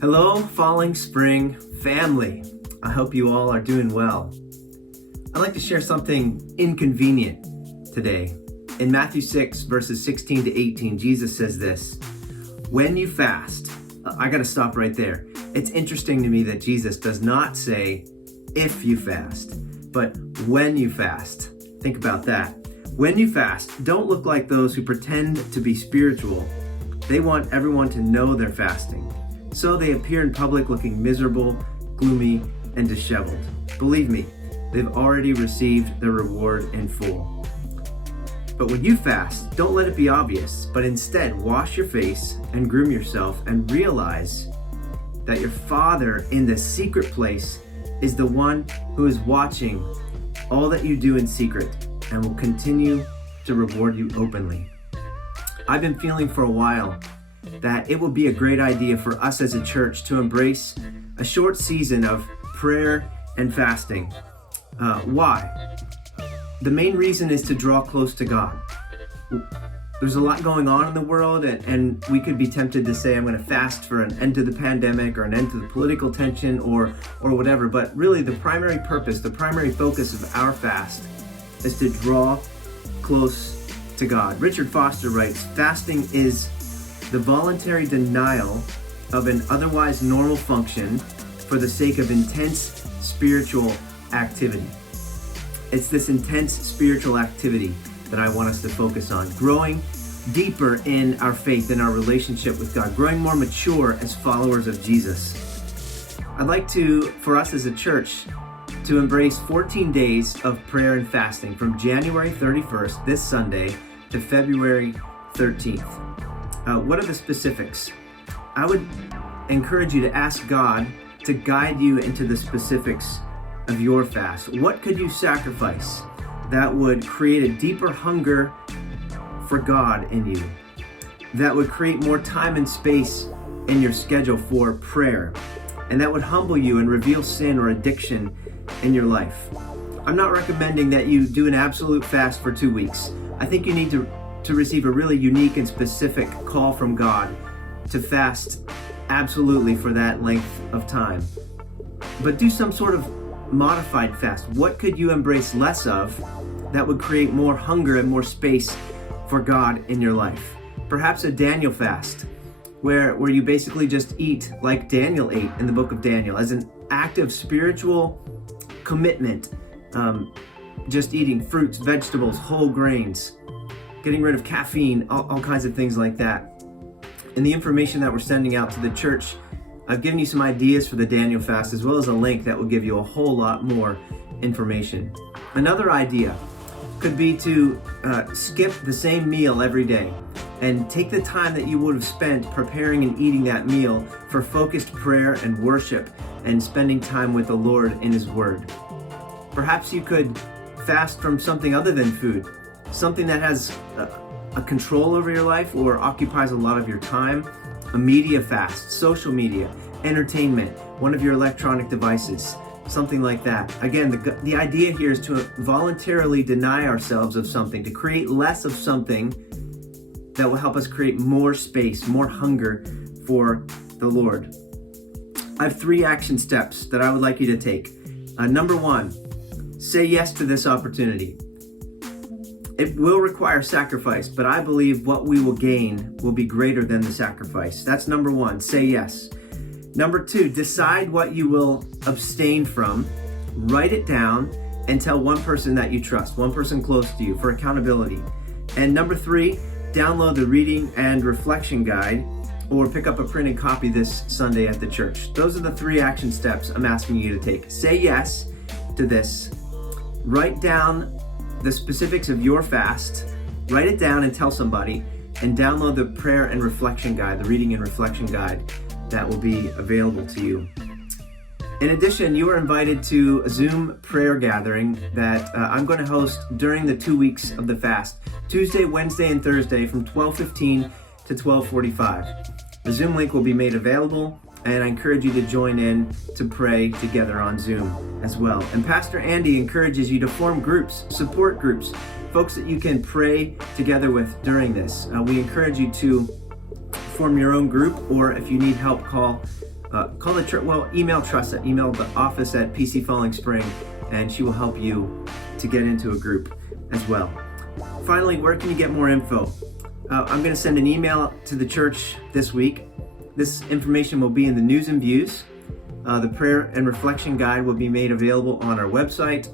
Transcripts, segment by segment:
Hello, Falling Spring family. I hope you all are doing well. I'd like to share something inconvenient today. In Matthew 6, verses 16 to 18, Jesus says this: when you fast, I gotta stop right there. It's interesting to me that Jesus does not say if you fast, but when you fast. Think about that. When you fast, don't look like those who pretend to be spiritual. They want everyone to know they're fasting. So they appear in public looking miserable, gloomy, and disheveled. Believe me, they've already received their reward in full. But when you fast, don't let it be obvious, but instead wash your face and groom yourself and realize that your Father in the secret place is the one who is watching all that you do in secret and will continue to reward you openly. I've been feeling for a while that it would be a great idea for us as a church to embrace a short season of prayer and fasting. Why? The main reason is to draw close to God. There's a lot going on in the world, and we could be tempted to say, I'm going to fast for an end to the pandemic or an end to the political tension or whatever. But really, the primary purpose, the primary focus of our fast is to draw close to God. Richard Foster writes, fasting is the voluntary denial of an otherwise normal function for the sake of intense spiritual activity. It's this intense spiritual activity that I want us to focus on. Growing deeper in our faith, in our relationship with God, growing more mature as followers of Jesus. I'd like for us as a church, to embrace 14 days of prayer and fasting from January 31st, this Sunday, to February 13th. What are the specifics? I would encourage you to ask God to guide you into the specifics of your fast. What could you sacrifice that would create a deeper hunger for God in you? That would create more time and space in your schedule for prayer, and that would humble you and reveal sin or addiction in your life. I'm not recommending that you do an absolute fast for 2 weeks. I think you need to receive a really unique and specific call from God to fast absolutely for that length of time. But do some sort of modified fast. What could you embrace less of that would create more hunger and more space for God in your life? Perhaps a Daniel fast, where you basically just eat like Daniel ate in the book of Daniel, as an act of spiritual commitment, just eating fruits, vegetables, whole grains, getting rid of caffeine, all kinds of things like that. In the information that we're sending out to the church, I've given you some ideas for the Daniel fast, as well as a link that will give you a whole lot more information. Another idea could be to skip the same meal every day and take the time that you would have spent preparing and eating that meal for focused prayer and worship and spending time with the Lord in His Word. Perhaps you could fast from something other than food, something that has a control over your life or occupies a lot of your time. A media fast, social media, entertainment, one of your electronic devices, something like that. Again, the idea here is to voluntarily deny ourselves of something, to create less of something that will help us create more space, more hunger for the Lord. I have 3 action steps that I would like you to take. Number 1, say yes to this opportunity. It will require sacrifice, but I believe what we will gain will be greater than the sacrifice. That's number 1, say yes. Number 2, decide what you will abstain from. Write it down and tell one person that you trust, one person close to you, for accountability. And number 3, download the reading and reflection guide or pick up a printed copy this Sunday at the church. Those are the 3 action steps I'm asking you to take. Say yes to this. Write down the specifics of your fast, write it down and tell somebody, and download the prayer and reflection guide, the reading and reflection guide that will be available to you. In addition, you are invited to a Zoom prayer gathering that I'm going to host during the 2 weeks of the fast, Tuesday, Wednesday, and Thursday from 12:15 to 12:45. The Zoom link will be made available, and I encourage you to join in to pray together on Zoom as well. And Pastor Andy encourages you to form groups, support groups, folks that you can pray together with during this. We encourage you to form your own group, or if you need help, call call the church, email Tressa, email the office at PC Falling Spring, and she will help you to get into a group as well. Finally, where can you get more info? I'm going to send an email to the church this week. This information will be in the news and views. The prayer and reflection guide will be made available on our website,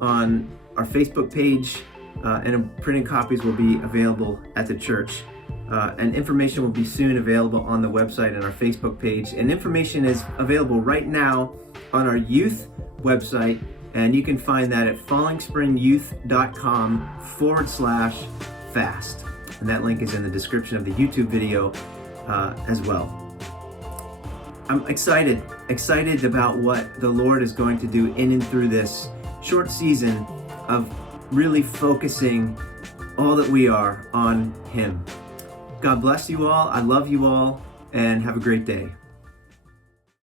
on our Facebook page, and printed copies will be available at the church. And information will be soon available on the website and our Facebook page. And information is available right now on our youth website, and you can find that at fallingspringyouth.com/fast. And that link is in the description of the YouTube video as well. I'm excited about what the Lord is going to do in and through this short season of really focusing all that we are on Him. God bless you all. I love you all, and have a great day.